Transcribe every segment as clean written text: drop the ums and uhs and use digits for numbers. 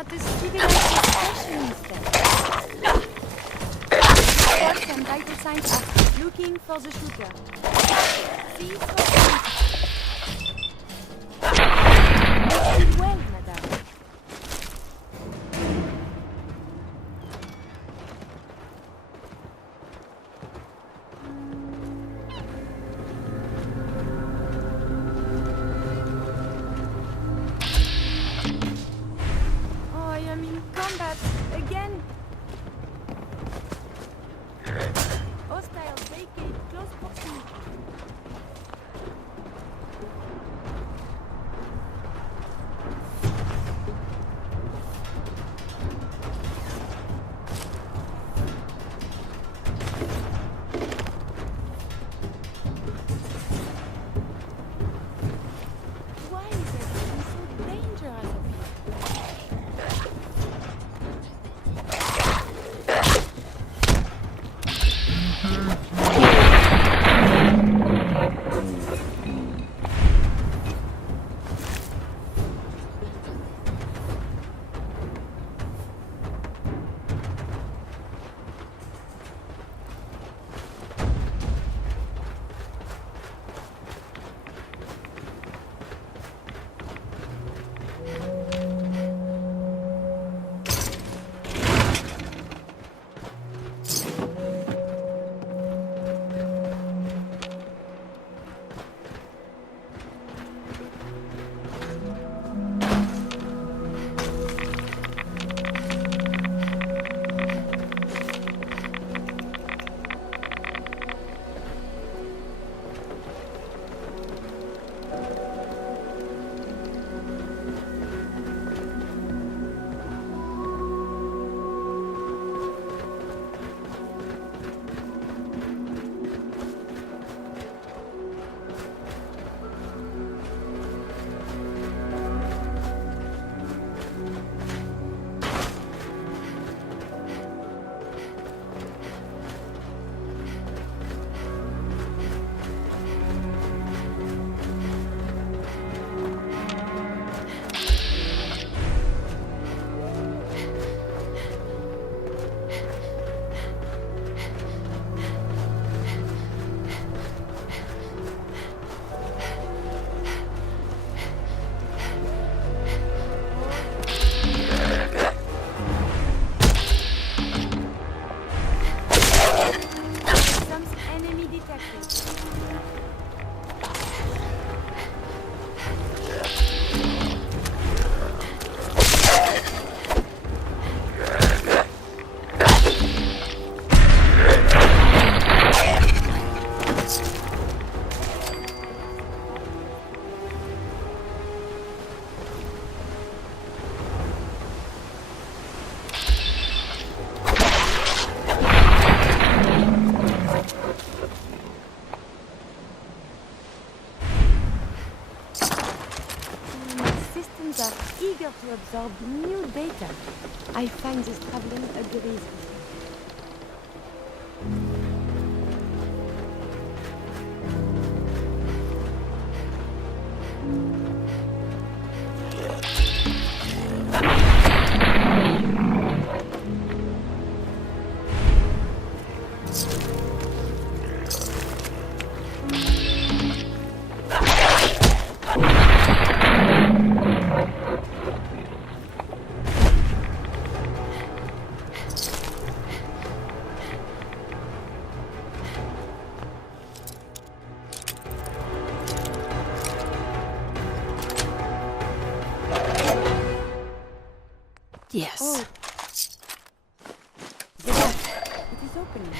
not a civilized expression instead. Reports and vital signs are looking for the shooter. Cease well, madame. Eager to absorb new data. I find this traveling a breeze. Yes. Oh. Yes, it is opening.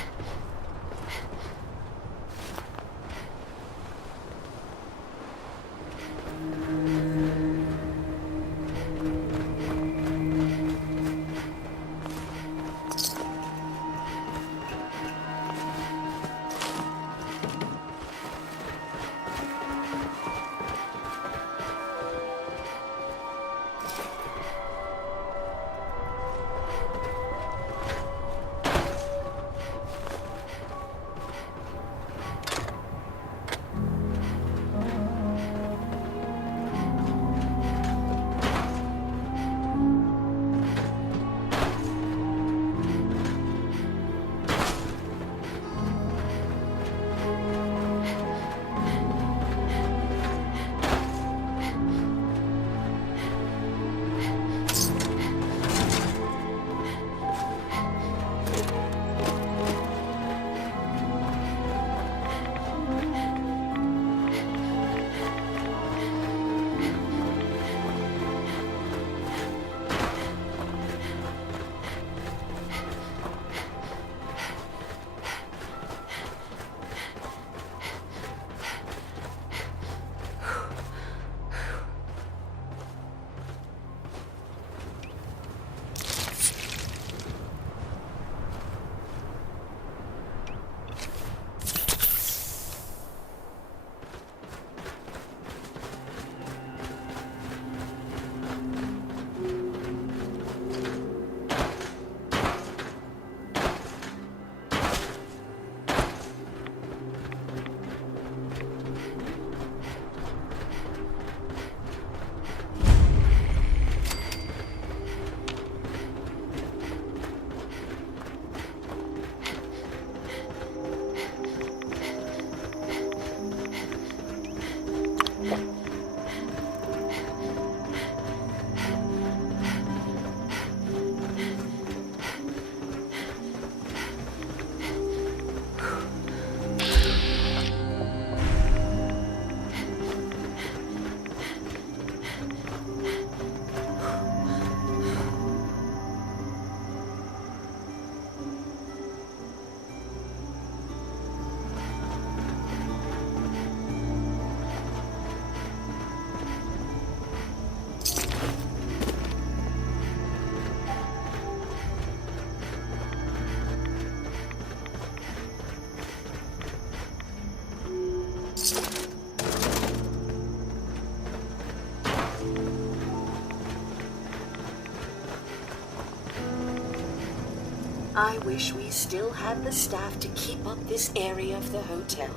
I wish we still had the staff to keep up this area of the hotel.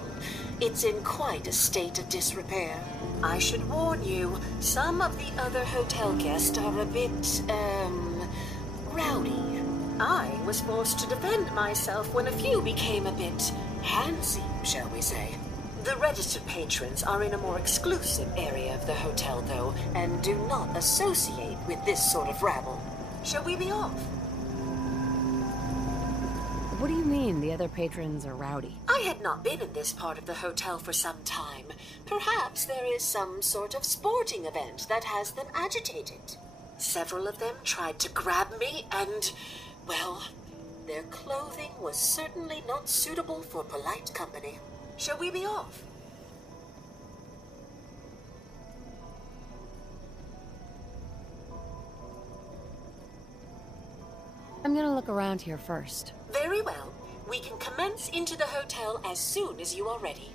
It's in quite a state of disrepair. I should warn you, some of the other hotel guests are a bit, rowdy. I was forced to defend myself when a few became a bit handsy, shall we say. The registered patrons are in a more exclusive area of the hotel, though, and do not associate with this sort of rabble. Shall we be off? What do you mean the other patrons are rowdy? I had not been in this part of the hotel for some time. Perhaps there is some sort of sporting event that has them agitated. Several of them tried to grab me and, well, their clothing was certainly not suitable for polite company. Shall we be off? I'm gonna look around here first. Very well. We can commence into the hotel as soon as you are ready.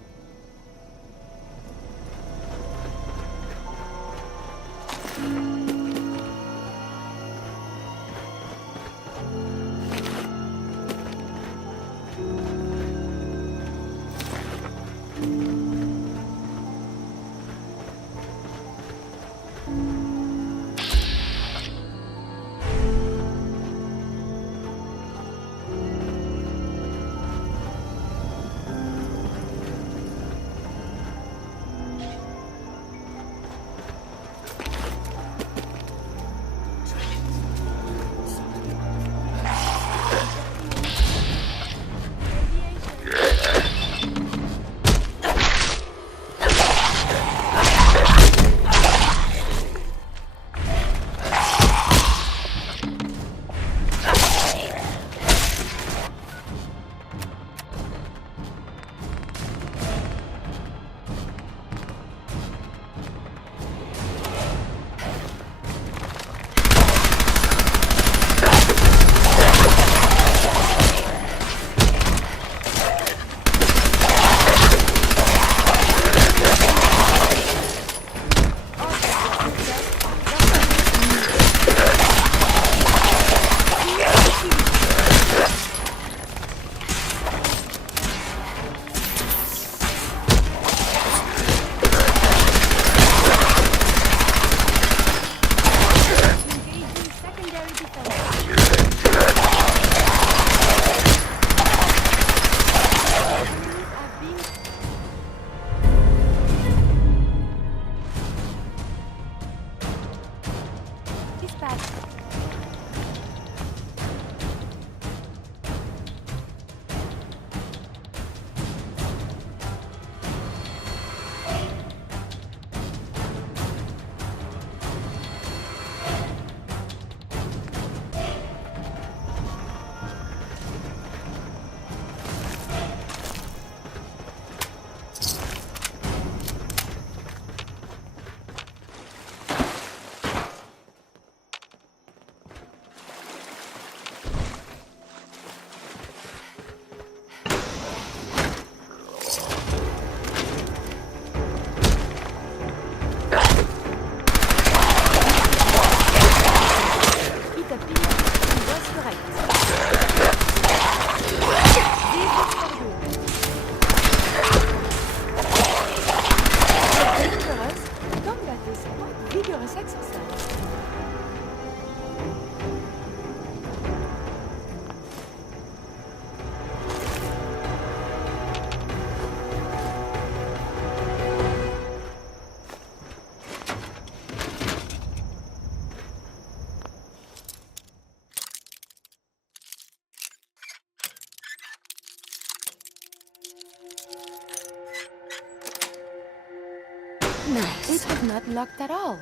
Nice. It was not locked at all.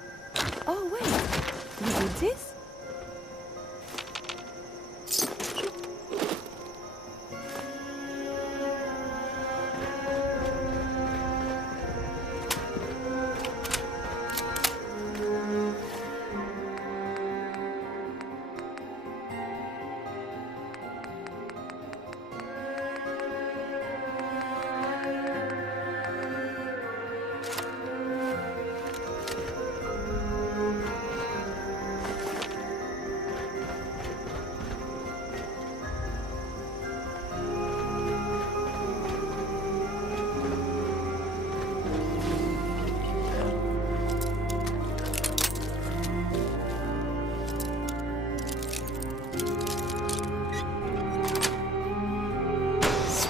Oh, wait. You did this?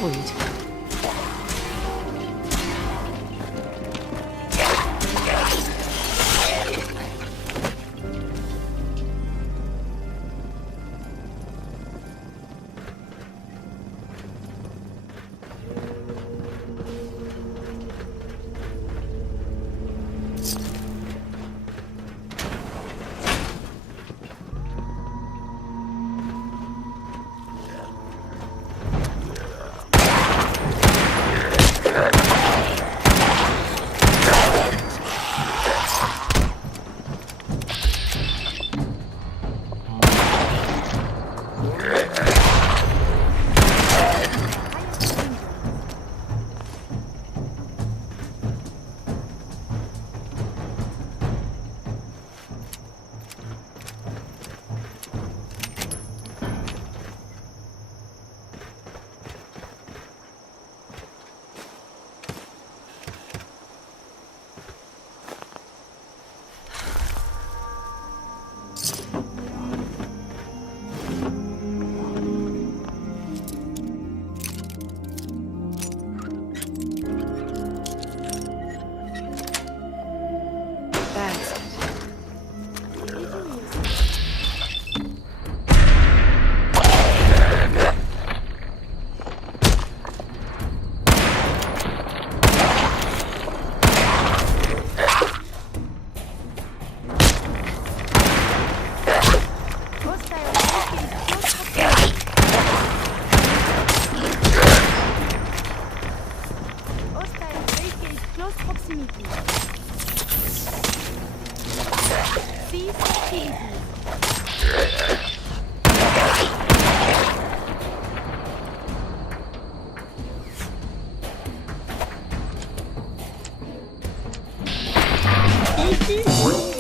point.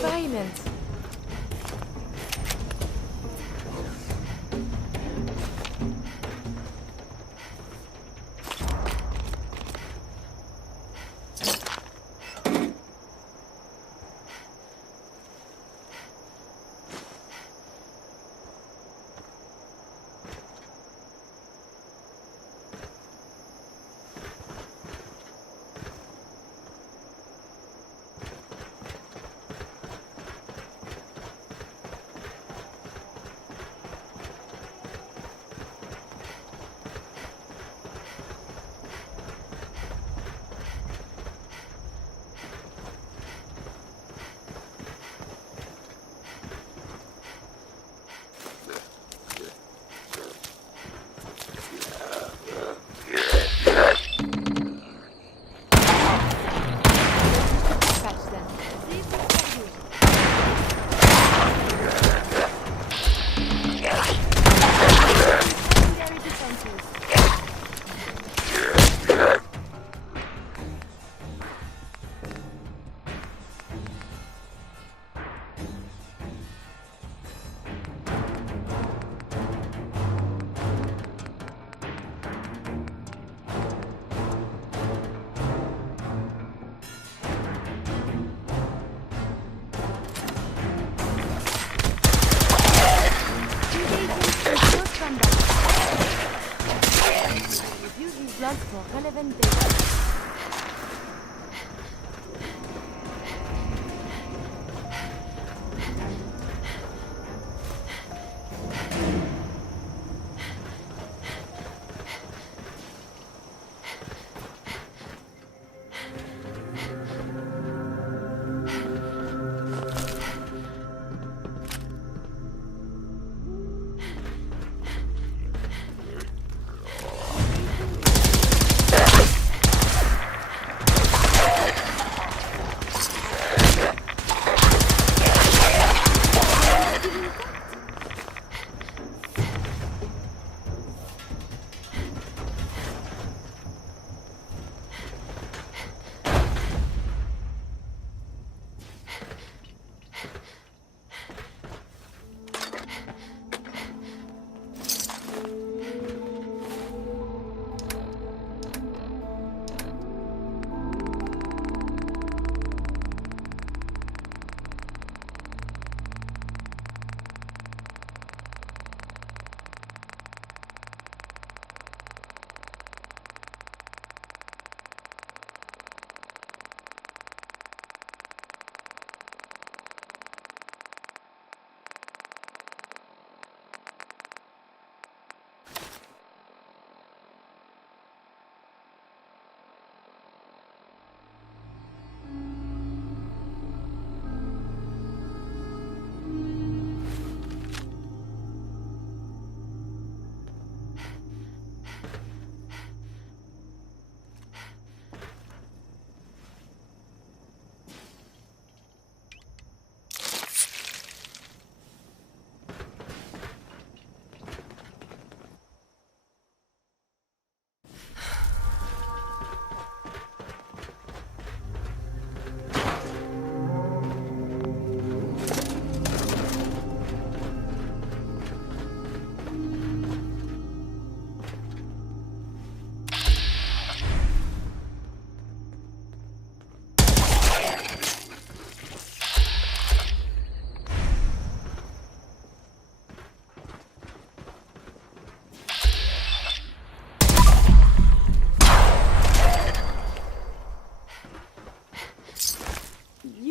Violent. For relevant data.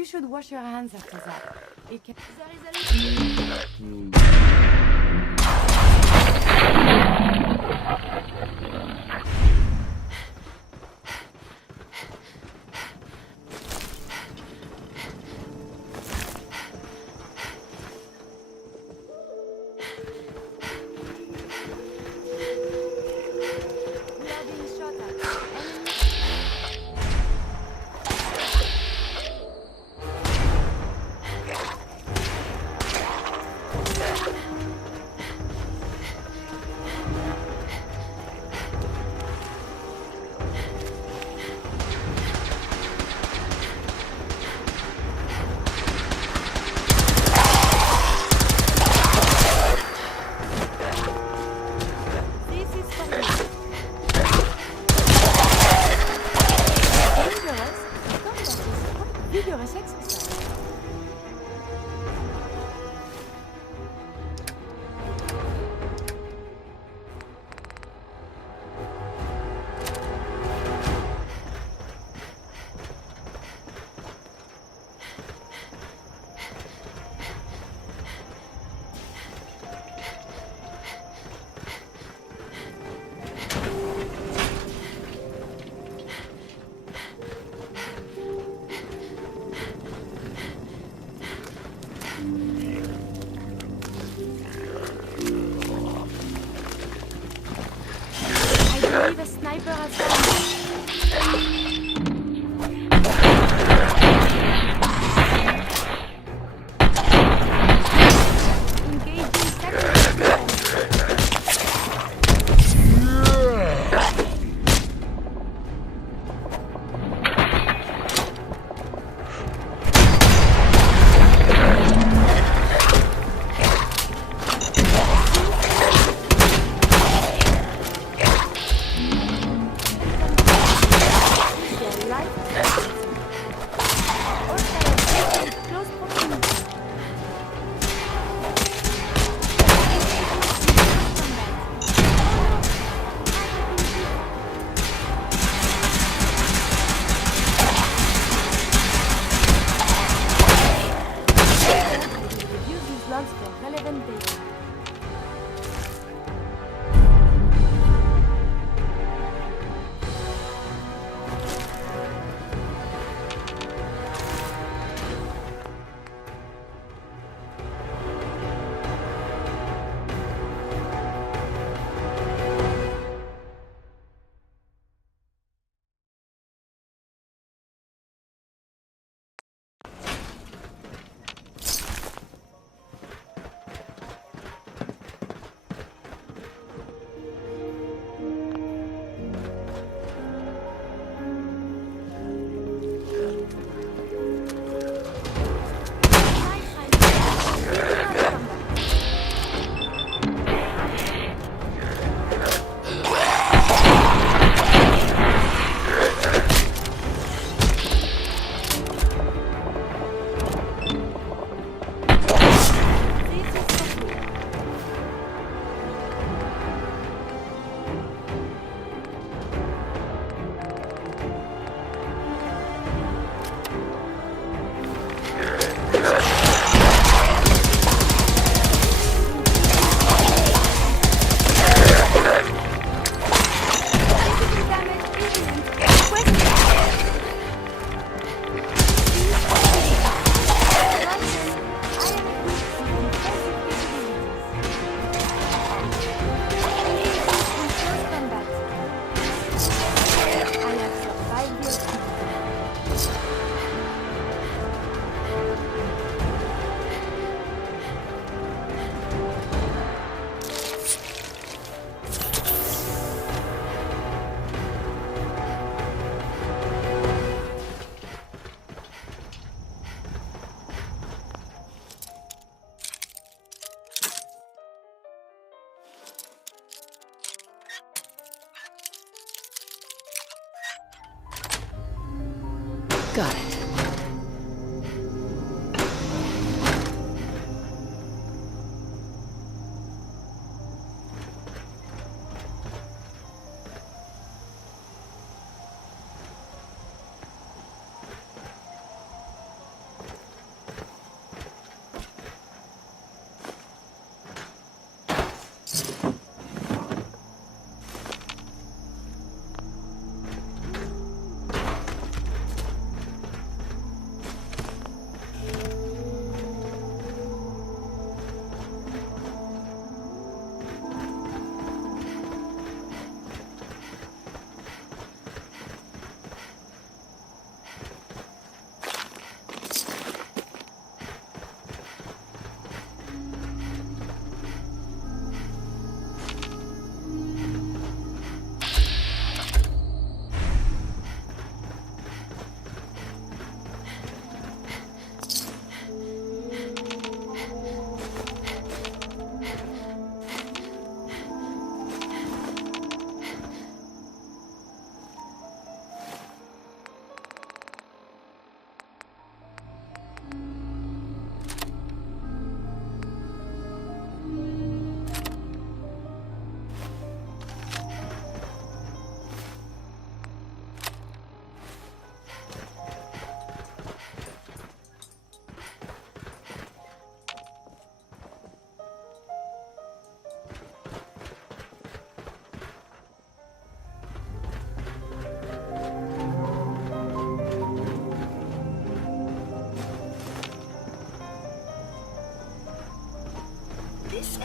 You should wash your hands after that. It can... There is a... We are being shot at. Enemy... This is for you. Dangerous? Combat is quite vigorous exercise.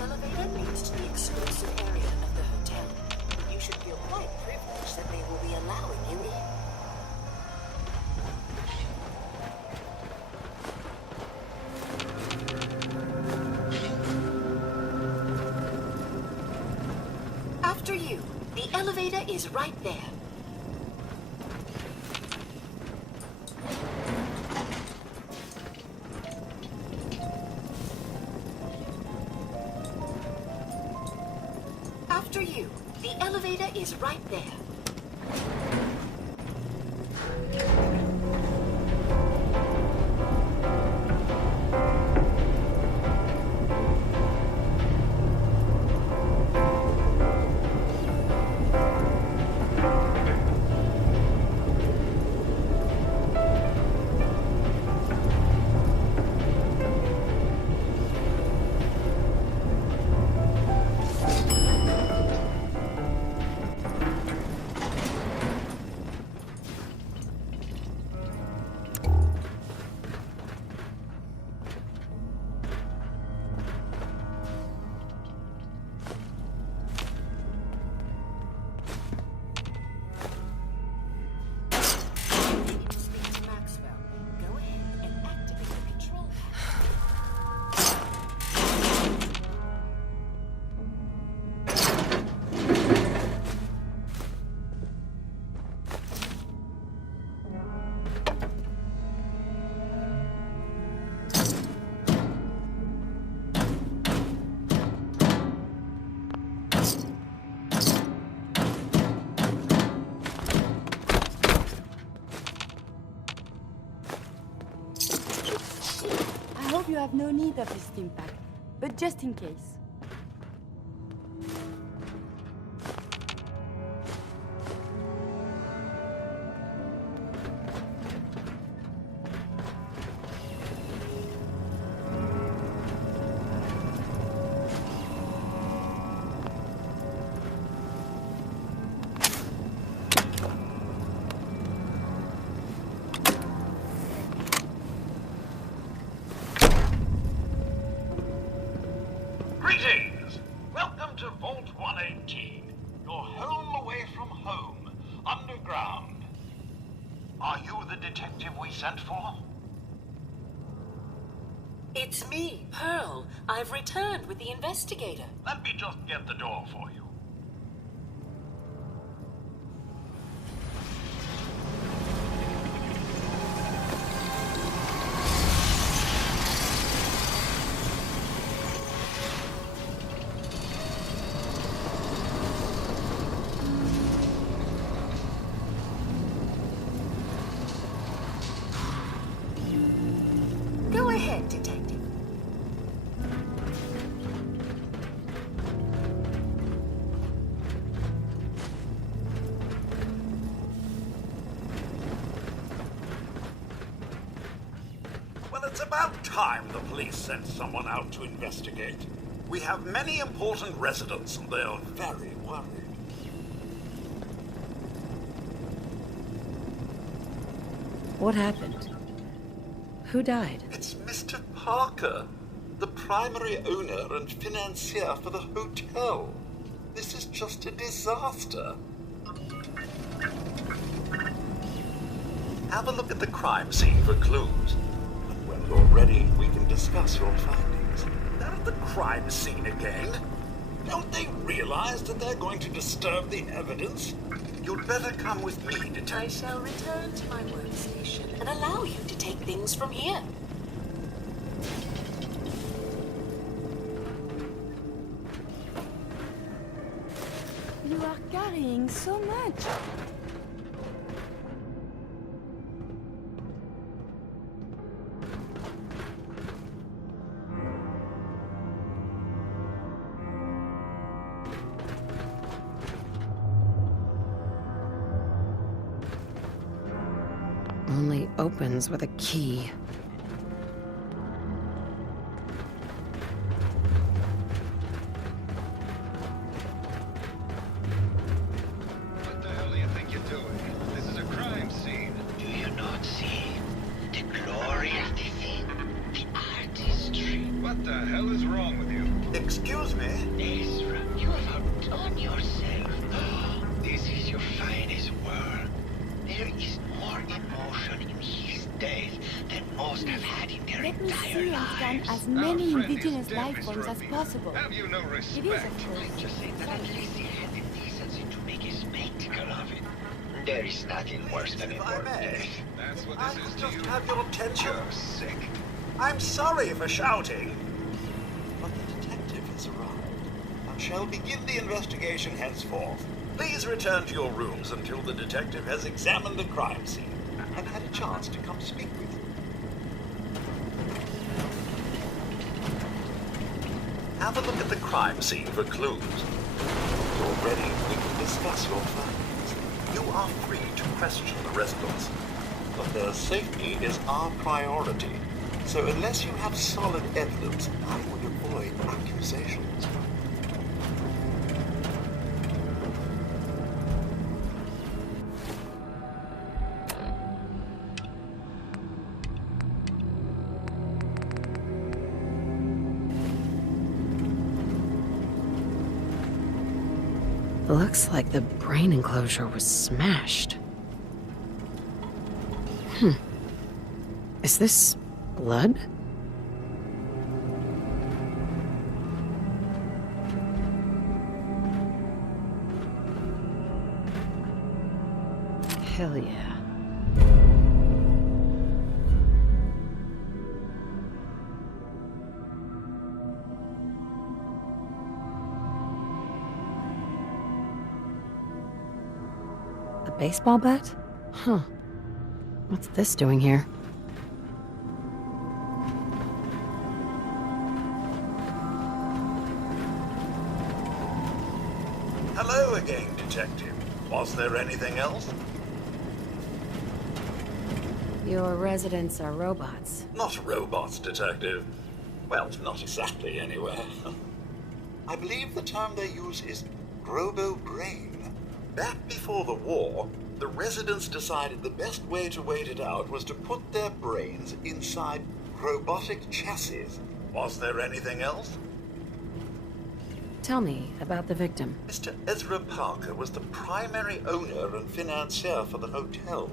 elevator leads to the exclusive area of the hotel. You should feel quite privileged that they will be allowing you in. After you, the elevator is right there. After you, the elevator is right there. You have no need of this steam pack, but just in case. Greetings! Welcome to Vault 118. Your home away from home, underground. Are you the detective we sent for? It's me, Pearl. I've returned with the investigator. Let me just get the door for you. Go ahead, detective. Well, it's about time the police sent someone out to investigate. We have many important residents and they're very worried. What happened? Who died? It's Mr. Parker, the primary owner and financier for the hotel. This is just a disaster. Have a look at the crime scene for clues. And when you're ready, we can discuss your findings. They're at the crime scene again. Don't they realize that they're going to disturb the evidence? You'd better come with me, I detective. shall return to my workstation and allow you to take things from here. You are carrying so much. Only opens with a key. What the hell do you think you're doing? This is a crime scene. Do you not see the glory of the thing? The artistry. What the hell is wrong with you? Excuse Excuse me? Ezra, you have outdone yourself. This is your finest work. There is more emotion in his death than most have had in their Let me entire see and scan lives. as Our many friend is indigenous dead, life Mr. forms as O'Neill. possible. Have you no It is, respect? of course. Just say that at least he had the decency to make a spectacle of it. There is nothing worse than a If I work may, death. That's what I this is could to just you. have your attention. You're sick. I'm sorry for shouting. But the detective has arrived and shall begin the investigation henceforth. Please return to your rooms until the detective has examined the crime scene and had a chance to come speak with you. Have a look at the crime scene for clues. When you're ready, we can discuss your findings. You are free to question the residents, but their safety is our priority. So unless you have solid evidence, I would avoid accusations. Looks like the brain enclosure was smashed. Is this blood? Hell yeah. A baseball bat? Huh. What's this doing here? Hello again, Detective. Was there anything else? Your residents are robots. Not robots, Detective. Well, not exactly, anyway. I believe the term they use is Robobrain. Back before the war, the residents decided the best way to wait it out was to put their brains inside robotic chassis. Was there anything else? Tell me about the victim. Mr. Ezra Parker was the primary owner and financier for the hotel.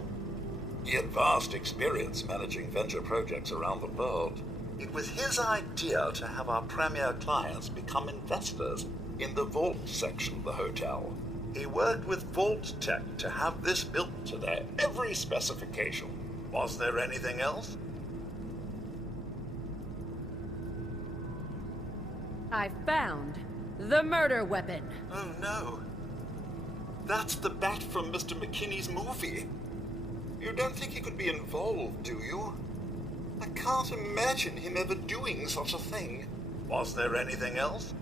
He had vast experience managing venture projects around the world. It was his idea to have our premier clients become investors in the vault section of the hotel. He worked with Vault Tech to have this built to their every specification. Was there anything else? I found the murder weapon. Oh no. That's the bat from Mr. McKinney's movie. You don't think he could be involved, do you? I can't imagine him ever doing such a thing. Was there anything else?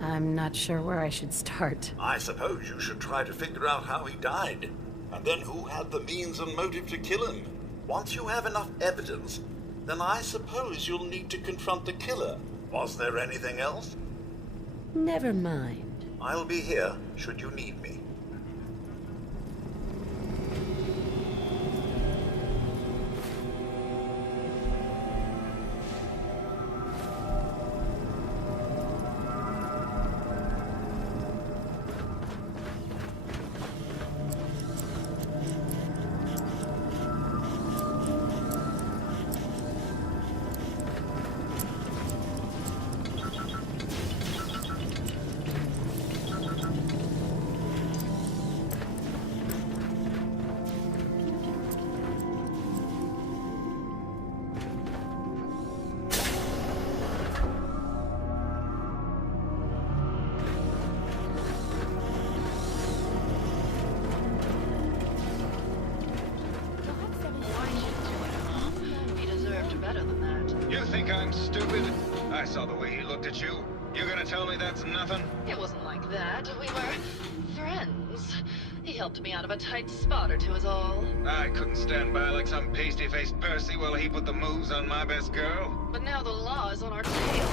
I'm not sure where I should start. I suppose you should try to figure out how he died, and then who had the means and motive to kill him. Once you have enough evidence, then I suppose you'll need to confront the killer. Was there anything else? Never mind. I'll be here should you need me. He deserved better than that. You think I'm stupid? I saw the way he looked at you. You're gonna tell me that's nothing? It wasn't like that. We were friends. He helped me out of a tight spot or two is all. I couldn't stand by like some pasty-faced Percy while he put the moves on my best girl. But now the law is on our tail.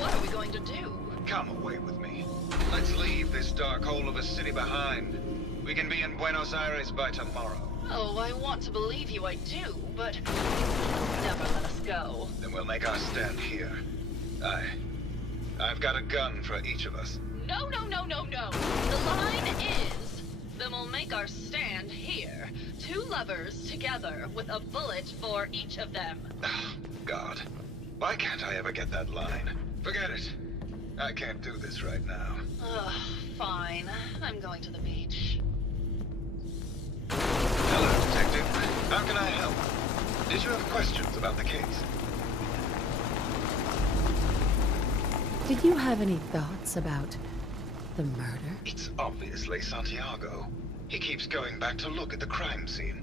What are we going to do? Come away with me. Let's leave this dark hole of a city behind. We can be in Buenos Aires by tomorrow. Oh, I want to believe you, I do, but never let us go. Then we'll make our stand here. I I've got a gun for each of us. No, no, no, no, no. The line is, then we'll make our stand here. 2 lovers together with a bullet for each of them. Oh, God. Why can't I ever get that line? Forget it. I can't do this right now. Ugh, fine. I'm going to the beach. Hello, Detective. How can I help? Did you have questions about the case? Did you have any thoughts about the murder? It's obviously Santiago. He keeps going back to look at the crime scene.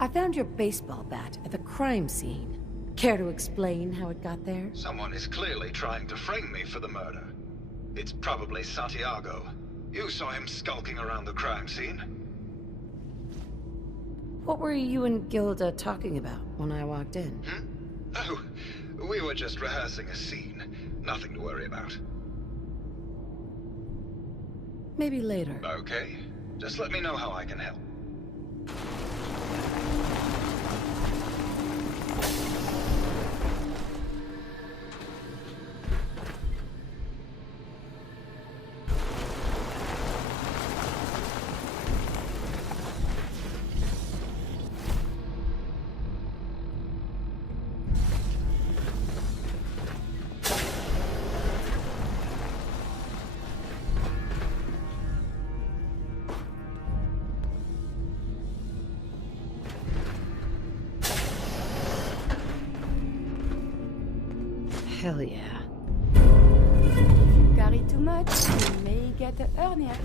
I found your baseball bat at the crime scene. Care to explain how it got there? Someone is clearly trying to frame me for the murder. It's probably Santiago. You saw him skulking around the crime scene. What were you and Gilda talking about when I walked in? Oh, we were just rehearsing a scene. Nothing to worry about. Maybe later. Okay. Just let me know how I can help. Hell yeah. If you carry too much, you may get a hernia.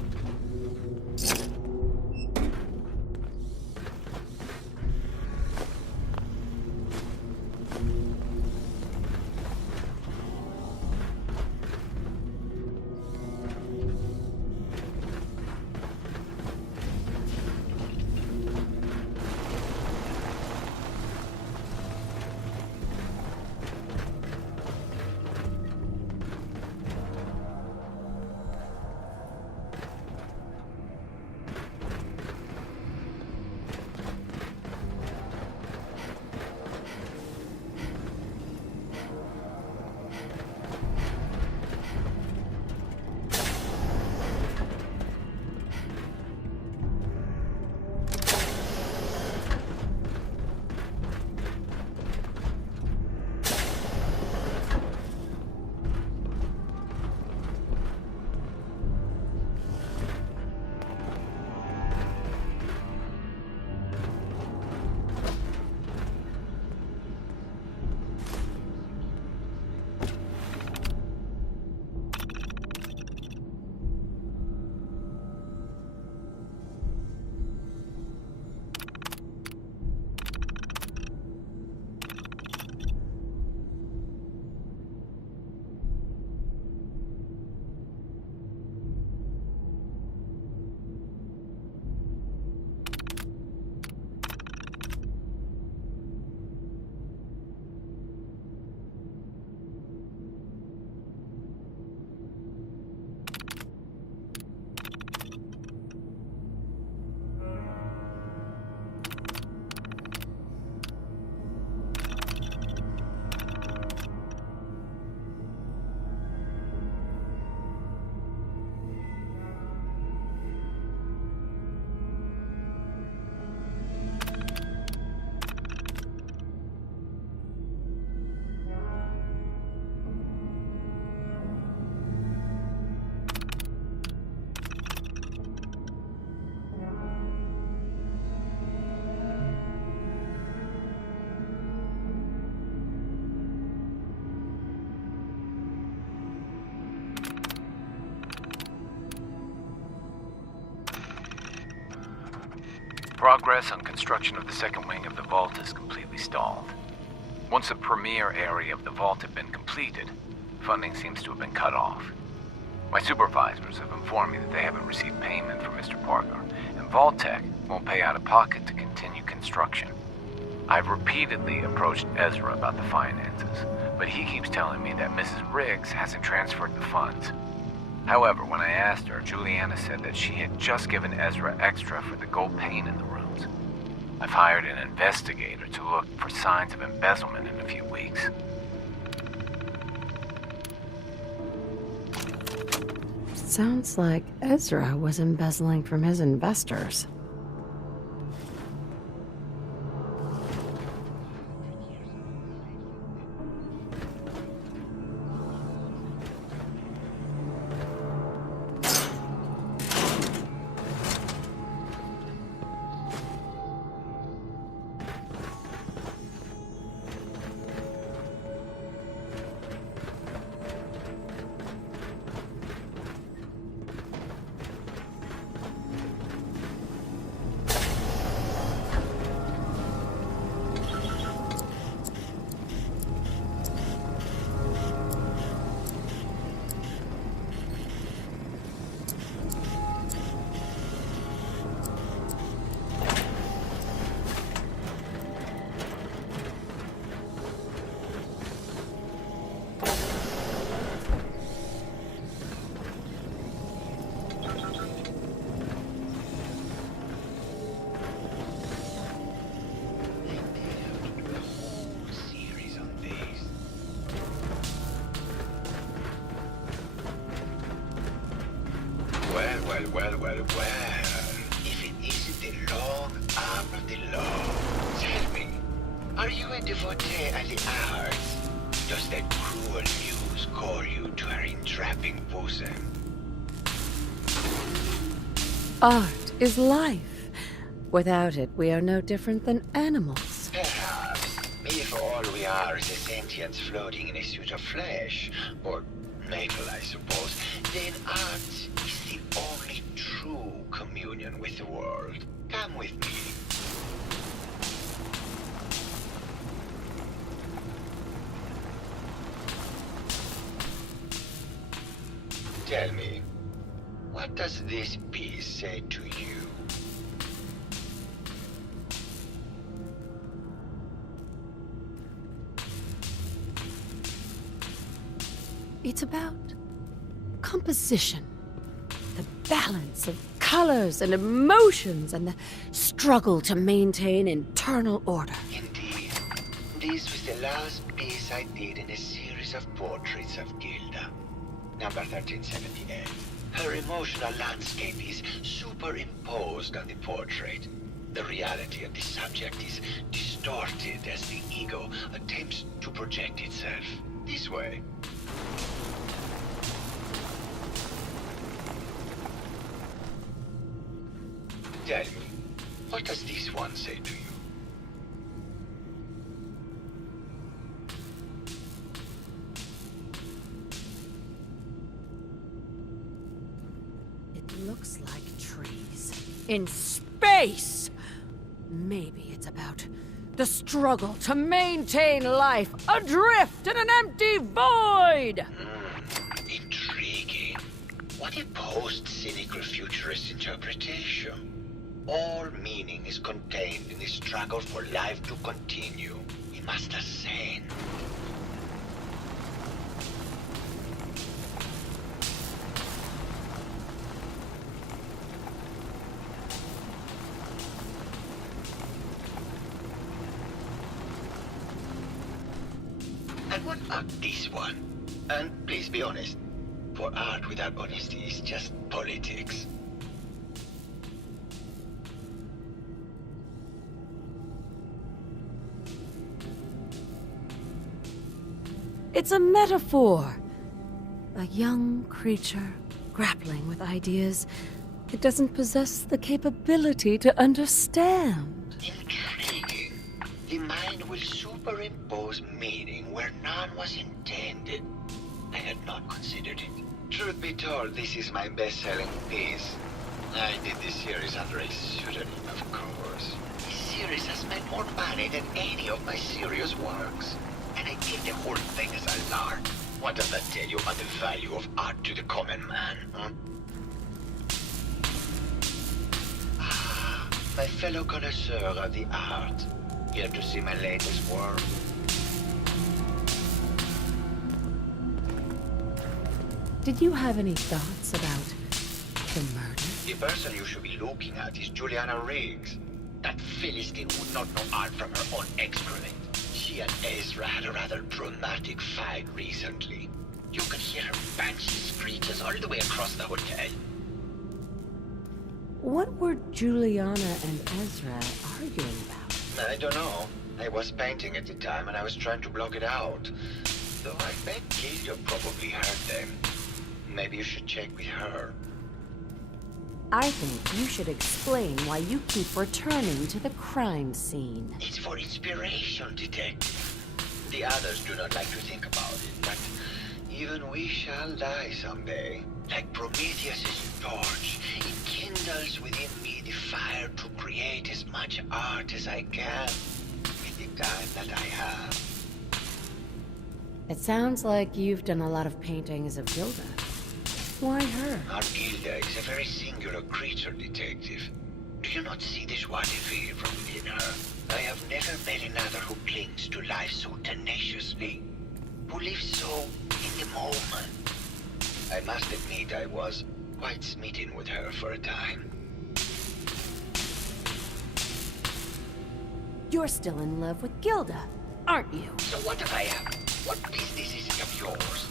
Progress on construction of the second wing of the vault is completely stalled. Once the premier area of the vault had been completed, funding seems to have been cut off. My supervisors have informed me that they haven't received payment from Mr. Parker, and Vault-Tec won't pay out of pocket to continue construction. I've repeatedly approached Ezra about the finances, but he keeps telling me that Mrs. Riggs hasn't transferred the funds. However, when I asked her, Juliana said that she had just given Ezra extra for the gold paint in the rooms. I've hired an investigator to look for signs of embezzlement in a few weeks. Sounds like Ezra was embezzling from his investors. Well. If it isn't the long arm of the law. Tell me, are you a devotee of the arts? Does that cruel muse call you to her entrapping bosom? Art is life. Without it, we are no different than animals. Perhaps. If all we are is a sentience floating in a suit of flesh, or metal, I suppose, then art is the only true communion with the world. Come with me. Tell me, what does this piece say to you? It's about composition, the balance of colors and emotions, and the struggle to maintain internal order. Indeed. This was the last piece I did in a series of portraits of Gilda. Number 1378. Her emotional landscape is superimposed on the portrait. The reality of the subject is distorted as the ego attempts to project itself. This way. Tell me, what does this one say to you? It looks like trees in space. Maybe it's about the struggle to maintain life adrift in an empty void. Intriguing. What a post-cynical futurist interpretation. All meaning is contained in the struggle for life to continue. We must ascend. And what about this one? And please be honest, for art without honesty is just politics. It's a metaphor. A young creature grappling with ideas it doesn't possess the capability to understand. Intriguing. The mind will superimpose meaning where none was intended. I had not considered it. Truth be told, this is my best-selling piece. I did this series under a pseudonym, of course. This series has made more money than any of my serious works. And I did the whole thing as a lark. What does that tell you about the value of art to the common man, huh? Ah, my fellow connoisseur of the art. Here to see my latest work. Did you have any thoughts about the murder? The person you should be looking at is Juliana Riggs. That Philistine would not know art from her own excrement. She and Ezra had a rather dramatic fight recently. You could hear her banshee screeches all the way across the hotel. What were Juliana and Ezra arguing about? I don't know. I was painting at the time and I was trying to block it out. Though I bet Gilda probably heard them. Maybe you should check with her. I think you should explain why you keep returning to the crime scene. It's for inspiration, detective. The others do not like to think about it, but even we shall die someday. Like Prometheus's torch, it kindles within me the fire to create as much art as I can with the time that I have. It sounds like you've done a lot of paintings of Gilda. Why her? Our Gilda is a very singular creature, detective. Do you not see this what feel from within her? I have never met another who clings to life so tenaciously, who lives so in the moment. I must admit I was quite smitten with her for a time. You're still in love with Gilda, aren't you? So what if I am? What business is it of yours?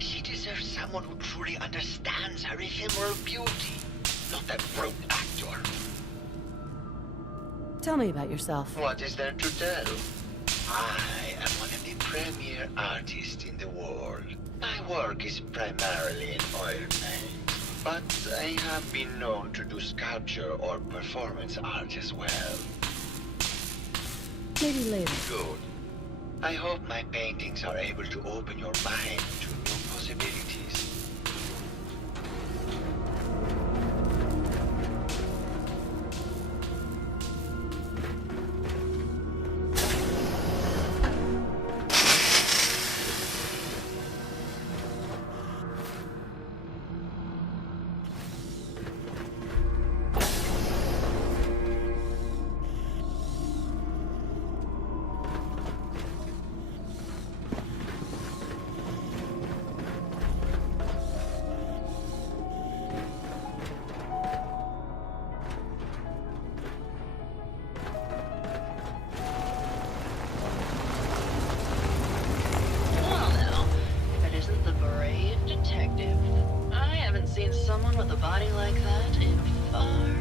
She deserves someone who truly understands her ephemeral beauty, not that broke actor. Tell me about yourself. What is there to tell? I am one of the premier artists in the world. My work is primarily in oil paint, but I have been known to do sculpture or performance art as well. Maybe later. Good. I hope my paintings are able to open your mind to new possibilities. Someone with a body like that in far,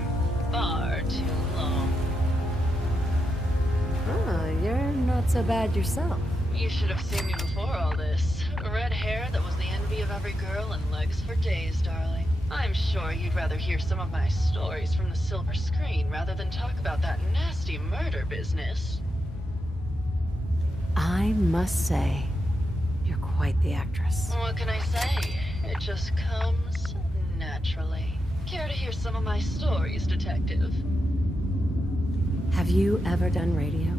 far too long. You're not so bad yourself. You should have seen me before all this. Red hair that was the envy of every girl and legs for days, darling. I'm sure you'd rather hear some of my stories from the silver screen rather than talk about that nasty murder business. I must say, you're quite the actress. What can I say? It just comes naturally. Care to hear some of my stories, detective? Have you ever done radio?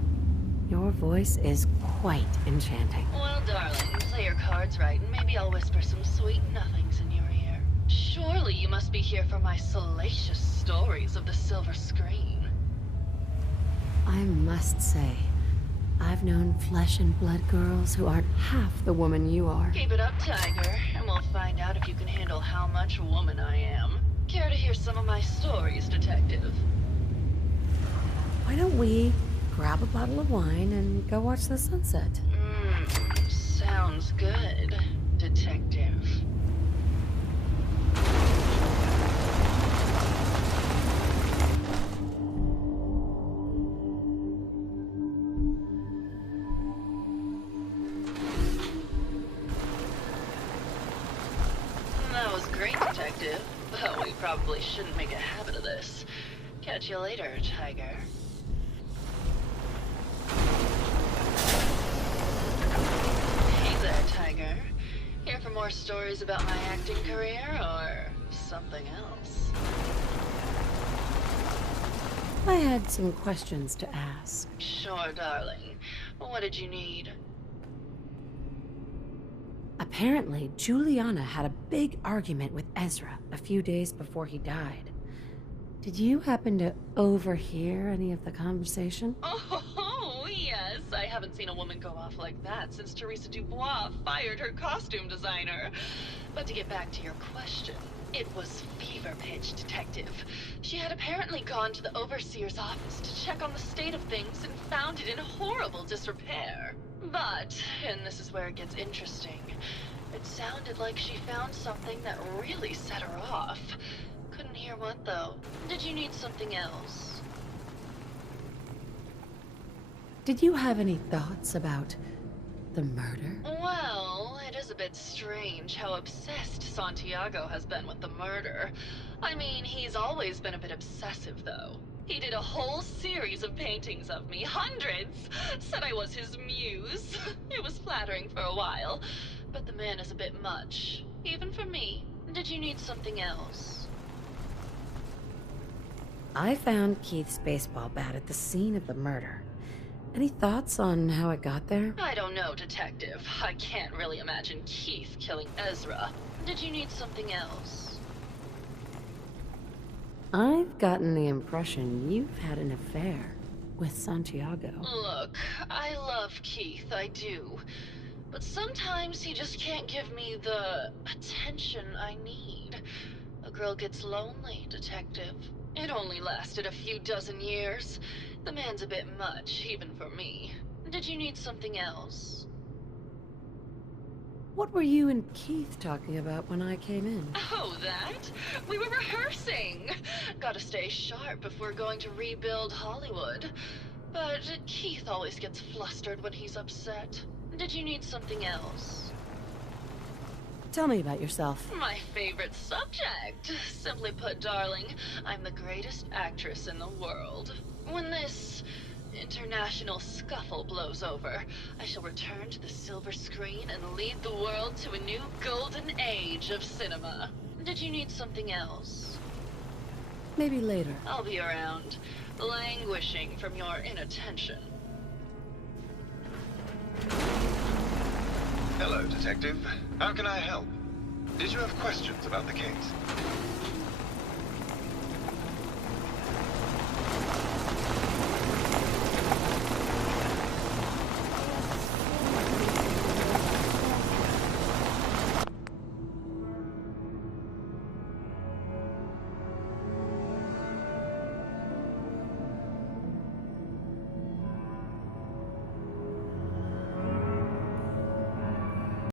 Your voice is quite enchanting. Well, darling, play your cards right, and maybe I'll whisper some sweet nothings in your ear. Surely you must be here for my salacious stories of the silver screen. I must say, I've known flesh and blood girls who aren't half the woman you are. Keep it up, Tiger, and we'll find out if you can handle how much woman I am. Care to hear some of my stories, detective? Why don't we grab a bottle of wine and go watch the sunset? Sounds good, detective. That was great, detective, but we probably shouldn't make a habit of this. Catch you later, Tiger. Hey there, Tiger. Here for more stories about my acting career, or something else? I had some questions to ask. Sure, darling. What did you need? Apparently, Juliana had a big argument with Ezra a few days before he died. Did you happen to overhear any of the conversation? Oh, yes. I haven't seen a woman go off like that since Teresa Dubois fired her costume designer. But to get back to your question, it was fever pitch, detective. She had apparently gone to the overseer's office to check on the state of things and found it in in horrible disrepair. But, and this is where it gets interesting, it sounded like she found something that really set her off. Couldn't hear what, though. Did you need something else? Did you have any thoughts about the murder? Well, it is a bit strange how obsessed Santiago has been with the murder. I mean, he's always been a bit obsessive, though. He did a whole series of paintings of me, hundreds! Said I was his muse. It was flattering for a while, but the man is a bit much. Even for me. Did you need something else? I found Keith's baseball bat at the scene of the murder. Any thoughts on how it got there? I don't know, Detective. I can't really imagine Keith killing Ezra. Did you need something else? I've gotten the impression you've had an affair with Santiago. Look, I love Keith, I do. But sometimes he just can't give me the attention I need. A girl gets lonely, Detective. It only lasted a few dozen years. The man's a bit much, even for me. Did you need something else? What were you and Keith talking about when I came in? Oh, that? We were rehearsing. Gotta stay sharp if we're going to rebuild Hollywood. But Keith always gets flustered when he's upset. Did you need something else? Tell me about yourself. My favorite subject. Simply put, darling, I'm the greatest actress in the world. When this international scuffle blows over, I shall return to the silver screen and lead the world to a new golden age of cinema. Did you need something else? Maybe later. I'll be around, languishing from your inattention. Hello, Detective. How can I help? Did you have questions about the case?